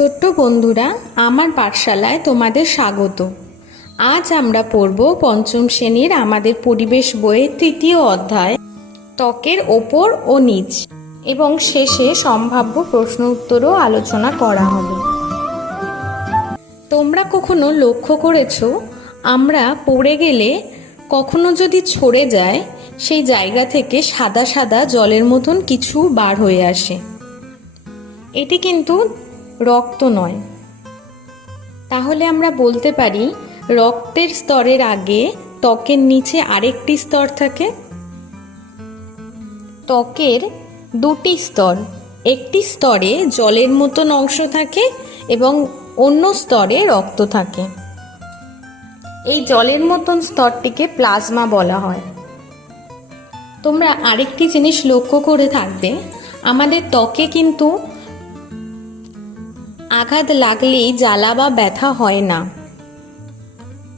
ছোট্ট বন্ধুরা, আমার পাঠশালায় তোমাদের স্বাগত। আজ আমরা পড়ব পঞ্চম শ্রেণীর আমাদের পরিবেশ বইয়ের তৃতীয় অধ্যায় ত্বকের ওপর ও নিচ, এবং শেষে সম্ভাব্য প্রশ্ন উত্তরও আলোচনা করা হবে। তোমরা কখনো লক্ষ্য করেছো, আমরা পড়ে গেলে কখনো যদি ছড়ে যায়, সেই জায়গা থেকে সাদা সাদা জলের মতন কিছু বার হয়ে আসে। এটি কিন্তু রক্ত নয়। তাহলে আমরা বলতে পারি রক্তের স্তরের আগে ত্বকের নিচে আরেকটি স্তর থাকে। ত্বকের দুটি স্তর, একটি স্তরে জলের মতন অংশ থাকে এবং অন্য স্তরে রক্ত থাকে। এই জলের মতন স্তরটিকে প্লাজমা বলা হয়। তোমরা আরেকটি জিনিস লক্ষ্য করে থাকবে, আমাদের ত্বকে কিন্তু আঘাত লাগলেই জ্বালা বা ব্যথা হয় না।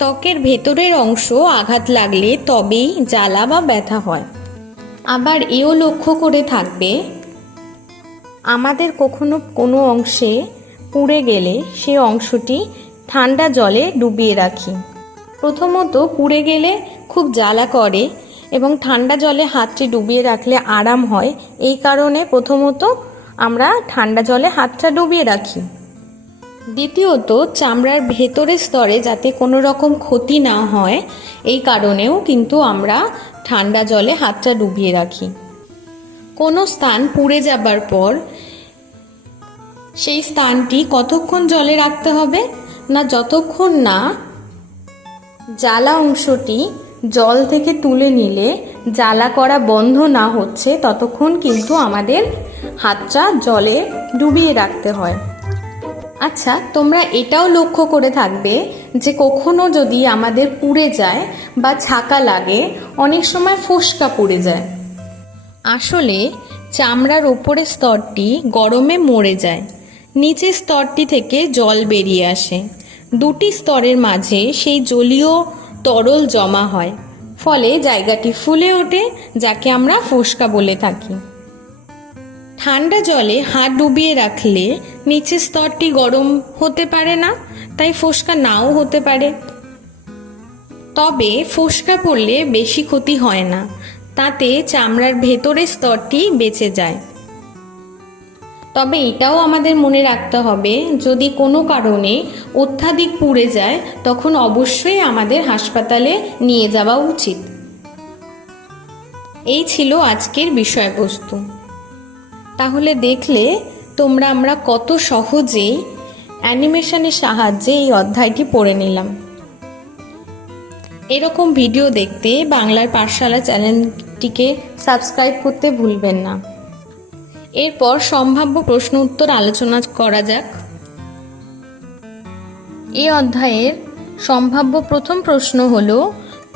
ত্বকের ভেতরের অংশ আঘাত লাগলে তবেই জ্বালা বা ব্যথা হয়। আবার এও লক্ষ্য করে থাকবে, আমাদের কখনো কোনো অংশে পুড়ে গেলে সে অংশটি ঠান্ডা জলে ডুবিয়ে রাখি। প্রথমত পুড়ে গেলে খুব জ্বালা করে এবং ঠান্ডা জলে হাতটি ডুবিয়ে রাখলে আরাম হয়। এই কারণে প্রথমত আমরা ঠান্ডা জলে হাতটা ডুবিয়ে রাখি। দ্বিতীয়ত, চামড়ার ভেতরের স্তরে যাতে কোনো রকম ক্ষতি না হয়, এই কারণেও কিন্তু আমরা ঠান্ডা জলে হাতটা ডুবিয়ে রাখি। কোনো স্থান পুড়ে যাবার পর সেই স্থানটি কতক্ষণ জলে রাখতে হবে না, যতক্ষণ না জ্বালা অংশটি জল থেকে তুলে নিলে জ্বালা করা বন্ধ না হচ্ছে, ততক্ষণ কিন্তু আমাদের হাতটা জলে ডুবিয়ে রাখতে হয়। আচ্ছা, তোমরা এটাও লক্ষ্য করে থাকবে যে কখনো যদি আমাদের পুড়ে যায় বা ছাকা লাগে, অনেক সময় ফোস্কা পড়ে যায়। আসলে চামড়ার ওপরের স্তরটি গরমে মরে যায়, নিচের স্তরটি থেকে জল বেরিয়ে আসে। দুটি স্তরের মাঝে সেই জলীয় তরল জমা হয়, ফলে জায়গাটি ফুলে ওঠে, যাকে আমরা ফোস্কা বলে থাকি। ঠান্ডা জলে হাত ডুবিয়ে রাখলে নিচের স্তরটি গরম হতে পারে না, তাই ফোস্কা নাও হতে পারে। তবে ফোস্কা পড়লে বেশি ক্ষতি হয় না, তাতে চামড়ার ভেতরের স্তরটি বেঁচে যায়। তবে এটাও আমাদের মনে রাখতে হবে, যদি কোনো কারণে অত্যাধিক পুড়ে যায়, তখন অবশ্যই আমাদের হাসপাতালে নিয়ে যাওয়া উচিত। এই ছিল আজকের বিষয়বস্তু। তাহলে দেখলে তোমরা আমরা কত সহজেই অ্যানিমেশনের সাহায্যে এই অধ্যায়টি পড়ে নিলাম। এরকম ভিডিও দেখতে বাংলার পাঠশালা চ্যানেলটিকে সাবস্ক্রাইব করতে ভুলবেন না। এরপর সম্ভাব্য প্রশ্ন উত্তর আলোচনা করা যাক। এই অধ্যায়ের সম্ভাব্য প্রথম প্রশ্ন হলো,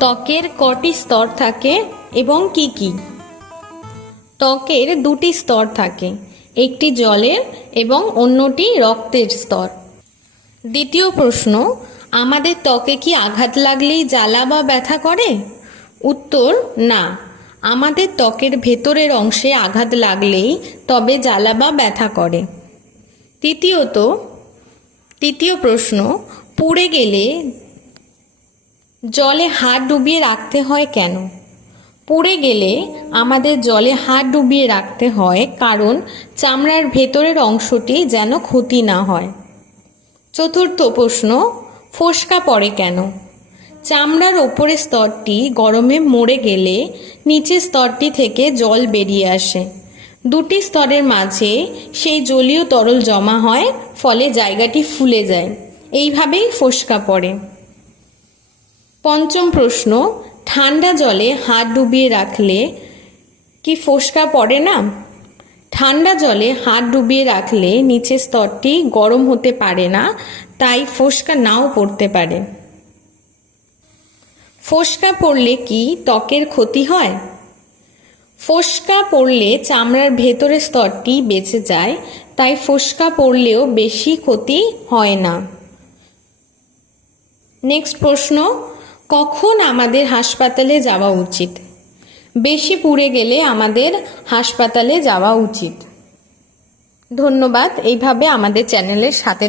ত্বকের কটি স্তর থাকে এবং কি কি? ত্বকের দুটি স্তর থাকে, একটি জলের এবং অন্যটি রক্তের স্তর। দ্বিতীয় প্রশ্ন, আমাদের ত্বকে কি আঘাত লাগলেই জ্বালা বা ব্যথা করে? উত্তর, না, আমাদের ত্বকের ভেতরের অংশে আঘাত লাগলেই তবে জ্বালা বা ব্যথা করে। তৃতীয় প্রশ্ন, পুড়ে গেলে জলে হাত ডুবিয়ে রাখতে হয় কেন? পুড়ে গেলে আমাদের জলে হাত ডুবিয়ে রাখতে হয় কারণ চামড়ার ভেতরের অংশটি যেন ক্ষতি না হয়। চতুর্থ প্রশ্ন, ফোস্কা পড়ে কেন? চামড়ার ওপরের স্তরটি গরমে মরে গেলে নিচের স্তরটি থেকে জল বেরিয়ে আসে। দুটি স্তরের মাঝে সেই জলীয় তরল জমা হয়, ফলে জায়গাটি ফুলে যায়। এইভাবেই ফোস্কা পড়ে। পঞ্চম প্রশ্ন, ঠান্ডা জলে হাত ডুবিয়ে রাখলে কি ফোস্কা পড়ে না? ঠান্ডা জলে হাত ডুবিয়ে রাখলে নিচের স্তরটি গরম হতে পারে না, তাই ফোস্কা নাও পড়তে পারে। ফোস্কা পড়লে কি ত্বকের ক্ষতি হয়? ফোস্কা পড়লে চামড়ার ভেতরের স্তরটি বেঁচে যায়, তাই ফোস্কা পড়লেও বেশি ক্ষতি হয় না। নেক্সট প্রশ্ন, কখন আমাদের হাসপাতালে যাওয়া উচিত? বেশি পুড়ে গেলে আমাদের হাসপাতালে যাওয়া উচিত। ধন্যবাদ এইভাবে আমাদের চ্যানেলের সাথে